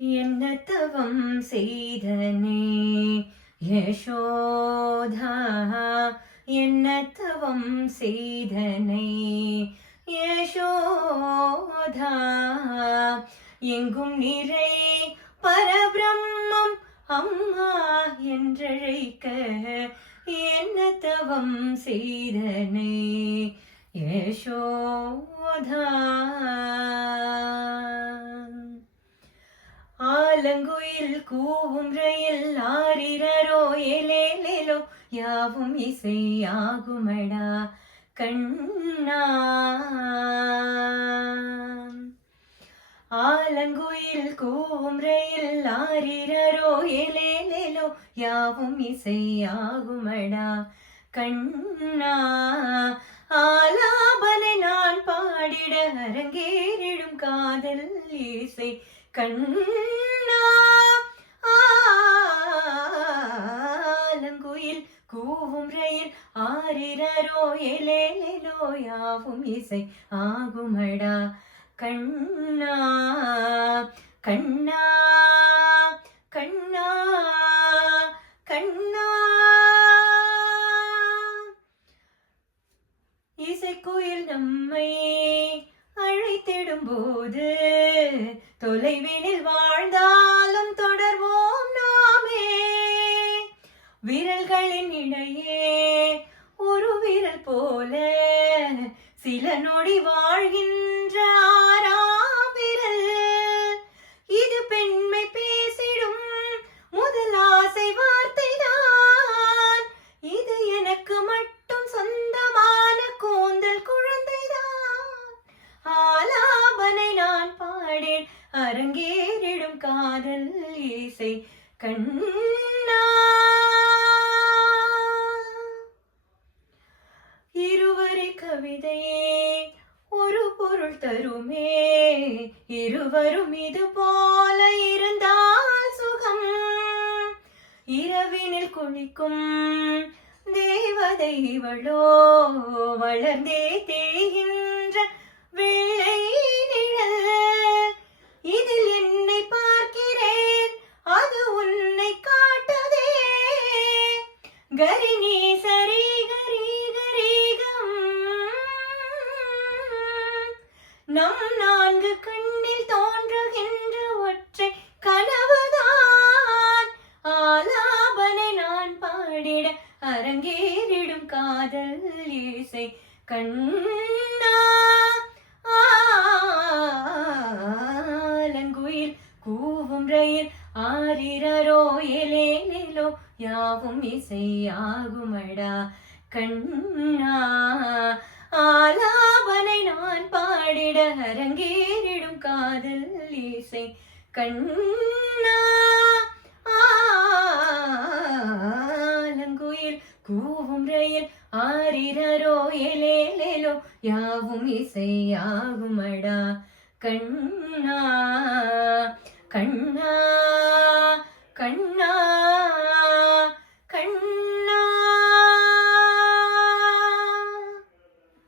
என்ன தவம் செய்தனே யசோதா, என்ன தவம் செய்தனை யசோதா, எங்கும் நிறை பரபிரம்மம் அம்மா என்றழைக்க என்ன தவம் செய்தனை யசோதா. ஆலங்குயில் கூவும் ரயில் ஆரிரரோ ஏலேலேலோ யாவும் இசையாகுமடா கண்ணா. ஆலங்குயில் கூவும் ரயில் ஆரிரரோ ஏலேலேலோ யாவும் இசையாகுமடா கண்ணா. ஆலாபனை நான் பாடிட அரங்கேறிடும் காதல் இசை கண்ணா. ஆலங்குயில் கூவும் ரயில் ஆரிரரோ ஏலேலேலோ யாவும் இசை ஆகுமடா கண்ணா. கண்ணா கண்ணா கண்ணா. இசைக்குயில் நம்மை அழைத்திடும் போது தொலைவினில் வாழ்ந்தாலும் தொடர்வோம் நாமே. விரல்களின் இடையே ஒரு விரல் போல சில நொடி வாழ்கின்ற ஆறாம் விரல். இது பெண்மை பேசிடும் முதல் ஆசை வார்த்தைதான். இது எனக்கு மட்டும் சொந்தமான கூந்தல் குழந்தைதான். ஆலாபனை நான் பாடேன் அரங்கேறிடும் காதல் இசை கண்ணா. இருவரி கவிதையே ஒரு பொருள் தருமே, இருவரும் இது போல இருந்தால் சுகம். இரவினில் குளிக்கும் தேவதை இவளோ வளர்ந்தே தேகின்ற வெள்ளை நிழல். இதில் என்னை பார்க்கிறேன், அது உன்னை காட்டுதே. கரிணி சரி கரி கரிகம் நம் நான்கு கண்ணில் தோன்றுகின்ற ஒற்றை கனவுதான். ஆலாபனை நான் பாடிட அரங்கேறிடும் காதல் இசை கண்ணா. ஆலங்குயில் கூவும் ரயில் ஆரிரரோ ஏலேலேலோ யாவும் இசையாகுமடா கண்ணா. ஆலாபனை நான் பாடிட அரங்கேறிடும் காதல் இசை கண்ணா. ஆலங்குயில் கூவும் ரயில் ஆரிரரோ ஏலேலேலோ யாவும் இசையாகுமடா கண்ணா. கண்ணா